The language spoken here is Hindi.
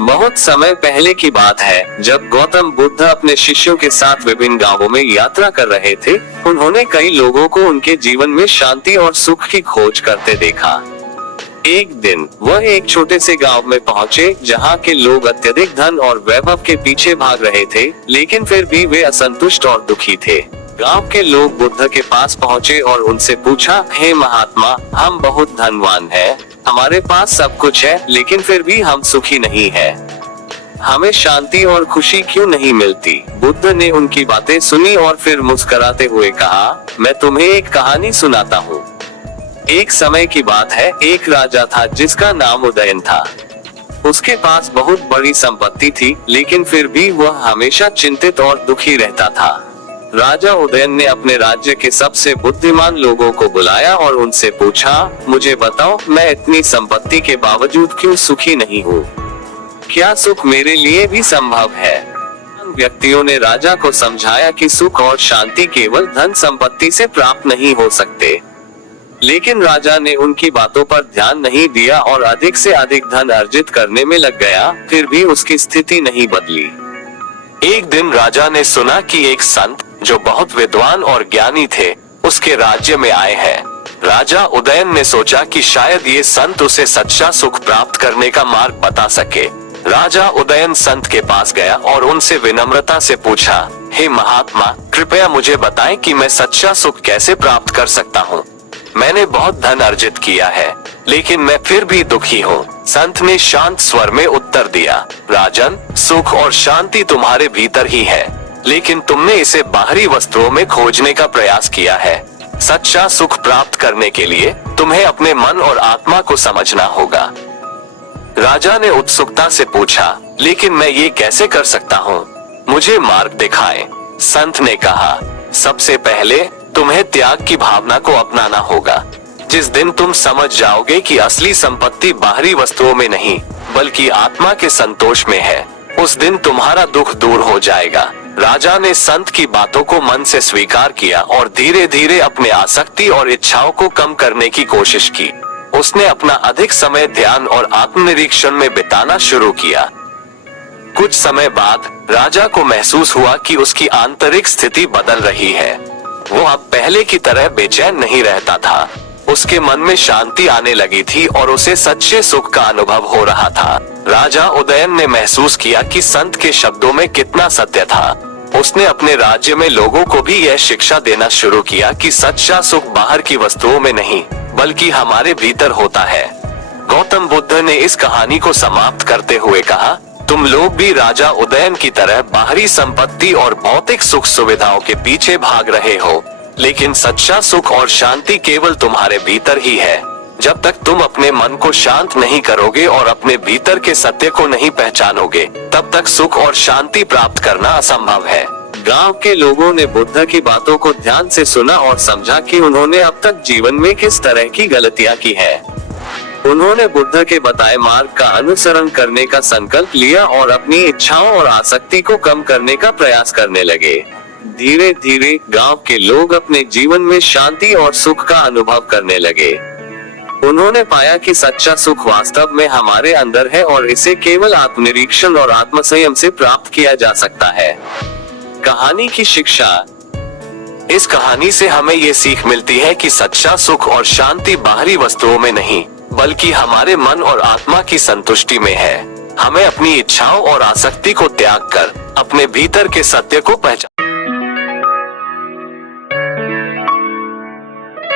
बहुत समय पहले की बात है, जब गौतम बुद्ध अपने शिष्यों के साथ विभिन्न गांवों में यात्रा कर रहे थे। उन्होंने कई लोगों को उनके जीवन में शांति और सुख की खोज करते देखा। एक दिन वह एक छोटे से गांव में पहुंचे, जहां के लोग अत्यधिक धन और वैभव के पीछे भाग रहे थे, लेकिन फिर भी वे असंतुष्ट और दुखी थे। गांव के लोग बुद्ध के पास पहुंचे और उनसे पूछा, हे महात्मा, हम बहुत धनवान हैं, हमारे पास सब कुछ है, लेकिन फिर भी हम सुखी नहीं हैं। हमें शांति और खुशी क्यों नहीं मिलती? बुद्ध ने उनकी बातें सुनी और फिर मुस्कुराते हुए कहा, मैं तुम्हें एक कहानी सुनाता हूँ। एक समय की बात है, एक राजा था जिसका नाम उदयन था। उसके पास बहुत बड़ी संपत्ति थी, लेकिन फिर भी वह हमेशा चिंतित और दुखी रहता था। राजा उदयन ने अपने राज्य के सबसे बुद्धिमान लोगों को बुलाया और उनसे पूछा, मुझे बताओ, मैं इतनी संपत्ति के बावजूद क्यों सुखी नहीं हूँ? क्या सुख मेरे लिए भी संभव है? व्यक्तियों ने राजा को समझाया कि सुख और शांति केवल धन संपत्ति से प्राप्त नहीं हो सकते, लेकिन राजा ने उनकी बातों पर ध्यान नहीं दिया और अधिक से अधिक धन अर्जित करने में लग गया। फिर भी उसकी स्थिति नहीं बदली। एक दिन राजा ने सुना कि एक संत जो बहुत विद्वान और ज्ञानी थे, उसके राज्य में आए हैं। राजा उदयन ने सोचा कि शायद ये संत उसे सच्चा सुख प्राप्त करने का मार्ग बता सके। राजा उदयन संत के पास गया और उनसे विनम्रता से पूछा, हे महात्मा, कृपया मुझे बताएं कि मैं सच्चा सुख कैसे प्राप्त कर सकता हूँ। मैंने बहुत धन अर्जित किया है, लेकिन मैं फिर भी दुखी हूँ। संत ने शांत स्वर में उत्तर दिया, राजन, सुख और शांति तुम्हारे भीतर ही है, लेकिन तुमने इसे बाहरी वस्तुओं में खोजने का प्रयास किया है। सच्चा सुख प्राप्त करने के लिए तुम्हें अपने मन और आत्मा को समझना होगा। राजा ने उत्सुकता से पूछा, लेकिन मैं ये कैसे कर सकता हूँ? मुझे मार्ग दिखाएं। संत ने कहा, सबसे पहले तुम्हें त्याग की भावना को अपनाना होगा। जिस दिन तुम समझ जाओगे कि असली संपत्ति बाहरी वस्तुओं में नहीं, बल्कि आत्मा के संतोष में है, उस दिन तुम्हारा दुख दूर हो जाएगा। राजा ने संत की बातों को मन से स्वीकार किया और धीरे धीरे अपने आसक्ति और इच्छाओं को कम करने की कोशिश की। उसने अपना अधिक समय ध्यान और आत्मनिरीक्षण में बिताना शुरू किया। कुछ समय बाद राजा को महसूस हुआ कि उसकी आंतरिक स्थिति बदल रही है। वो अब पहले की तरह बेचैन नहीं रहता था। उसके मन में शांति आने लगी थी और उसे सच्चे सुख का अनुभव हो रहा था। राजा उदयन ने महसूस किया कि संत के शब्दों में कितना सत्य था। उसने अपने राज्य में लोगों को भी यह शिक्षा देना शुरू किया कि सच्चा सुख बाहर की वस्तुओं में नहीं, बल्कि हमारे भीतर होता है। गौतम बुद्ध ने इस कहानी को समाप्त करते हुए कहा, तुम लोग भी राजा उदयन की तरह बाहरी संपत्ति और भौतिक सुख सुविधाओं के पीछे भाग रहे हो, लेकिन सच्चा सुख और शांति केवल तुम्हारे भीतर ही है। जब तक तुम अपने मन को शांत नहीं करोगे और अपने भीतर के सत्य को नहीं पहचानोगे, तब तक सुख और शांति प्राप्त करना असंभव है। गांव के लोगों ने बुद्ध की बातों को ध्यान से सुना और समझा कि उन्होंने अब तक जीवन में किस तरह की गलतियां की है। उन्होंने बुद्ध के बताए मार्ग का अनुसरण करने का संकल्प लिया और अपनी इच्छाओं और आसक्ति को कम करने का प्रयास करने लगे। धीरे धीरे गांव के लोग अपने जीवन में शांति और सुख का अनुभव करने लगे। उन्होंने पाया कि सच्चा सुख वास्तव में हमारे अंदर है और इसे केवल आत्मनिरीक्षण और आत्मसंयम से प्राप्त किया जा सकता है। कहानी की शिक्षा। इस कहानी से हमें ये सीख मिलती है कि सच्चा सुख और शांति बाहरी वस्तुओं में नहीं, बल्कि हमारे मन और आत्मा की संतुष्टि में है। हमें अपनी इच्छाओं और आसक्ति को त्याग कर अपने भीतर के सत्य को पहचान